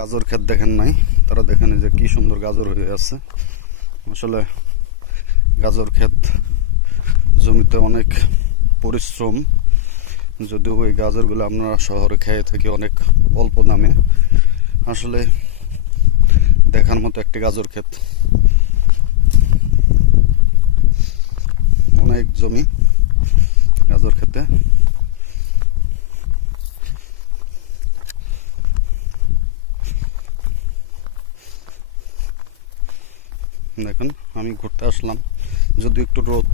গাজর ক্ষেত দেখেন নাই, তারা দেখেন যে কি সুন্দর গাজর হয়ে আছে। আসলে গাজর ক্ষেত জমিতে অনেক পরিশ্রম, যদিও ওই গাজরগুলো আপনারা শহরে খেয়ে থাকি অনেক অল্প দামে। আসলে দেখার মতো একটি গাজর ক্ষেত। অনেক জমি গাজর খেতে দেখেন, আমি ঘুরতে আসলাম যদি একটু রোদ।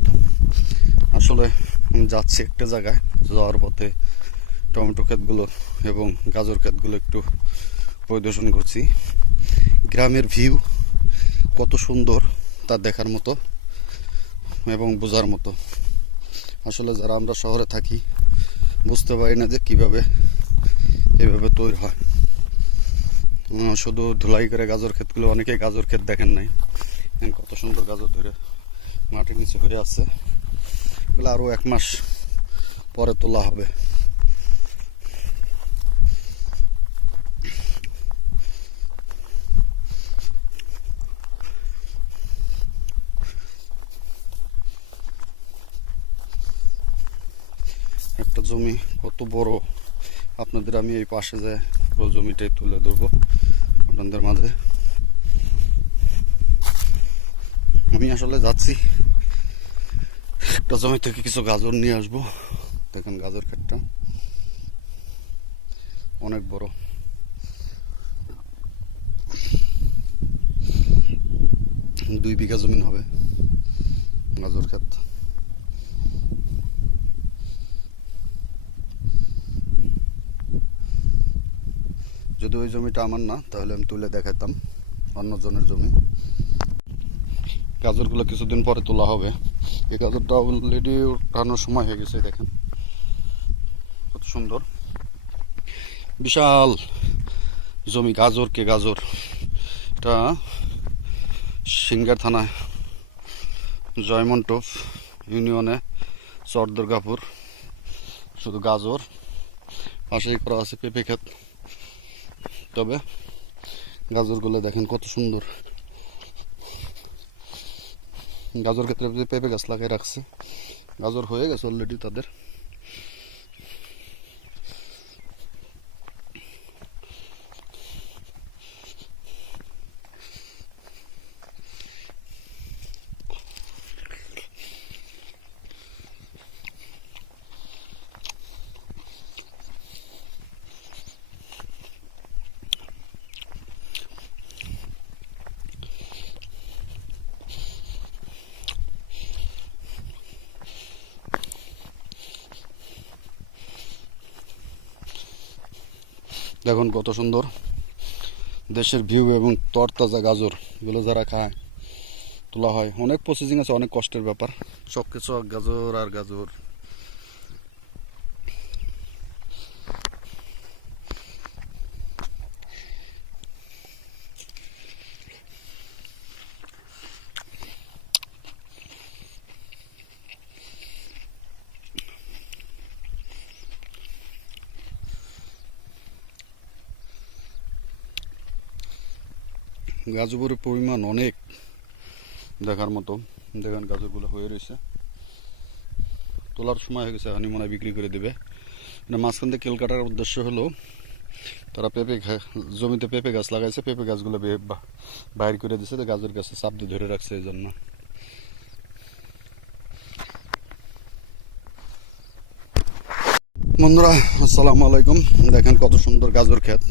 আসলে আমি যাচ্ছি একটা জায়গায়, যাওয়ার পথে টমেটো ক্ষেতগুলো এবং গাজর ক্ষেতগুলো একটু পরিদর্শন করছি। গ্রামের ভিউ কত সুন্দর, তা দেখার মতো এবং বোঝার মতো। আসলে যারা আমরা শহরে থাকি, বুঝতে পারি না যে কীভাবে এভাবে তৈরি হয়। শুধু ধুলাই করে গাজর ক্ষেতগুলো, অনেকে গাজর ক্ষেত দেখেন নাই। কত সুন্দর গাজর ধরে মাটির নিচে হয়ে আছে। এগুলো আরও এক মাস পরে তোলা হবে। একটা জমি কত বড়, আপনাদের আমি এই পাশে যে পুরো জমিটাই তুলে ধরবো আপনাদের মাঝে। আমি আসলে যাচ্ছি। একটা জমি থেকে কিছু গাজর নিয়ে আসব। দেখেন গাজর ক্ষেতটা। অনেক বড়। দুই বিঘা জমিন হবে গাজর ক্ষেত। যদি ওই জমিটা আমার না, তাহলে আমি তুলে দেখাতাম অন্যজনের জমি। গাজরগুলো কিছুদিন পরে তোলা হবে। এই গাজরটা অলরেডি উঠানোর সময় হয়ে গেছে দেখেন। কত সুন্দর। বিশাল জমি গাজর কে গাজর। এটা সিঙ্গার থানায়, জয়মন্টপ ইউনিয়নে চর দুর্গাপুর শুধু গাজর, পাশেই করা আছে পেঁপে ক্ষেত। তবে গাজরগুলো দেখেন কত সুন্দর। গাজর ক্ষেত্রে পেঁপে গাছ লাগিয়ে রাখছে গাজর হয়ে গেছে অলরেডি তাদের। দেখুন কত সুন্দর। দেশের ভিউ এবং তরতাজা গাজর, এগুলো যারা খায়, তোলা হয়। অনেক প্রসেসিং আছে, অনেক কষ্টের ব্যাপার। সব কিছু গাজর আর গাজর। গাজরের পরিমাণ অনেক দেখার মতো। দেখেন গাজরগুলো হয়ে রয়েছে। তোলার সময় হয়ে গেছে হানি মনে বিক্রি করে দেবে। এটা মাঝখান থেকে কেল কাটার উদ্দেশ্য হলো, তারা পেঁপে জমিতে পেঁপে গাছ লাগাইছে, পেঁপে গাছগুলো বাইর করে দিছে, তো গাজর গাছে চাপ দিয়ে ধরে রাখছে এই জন্য। বন্ধুরা, আসসালামু আলাইকুম। দেখেন কত সুন্দর গাজর ক্ষেত।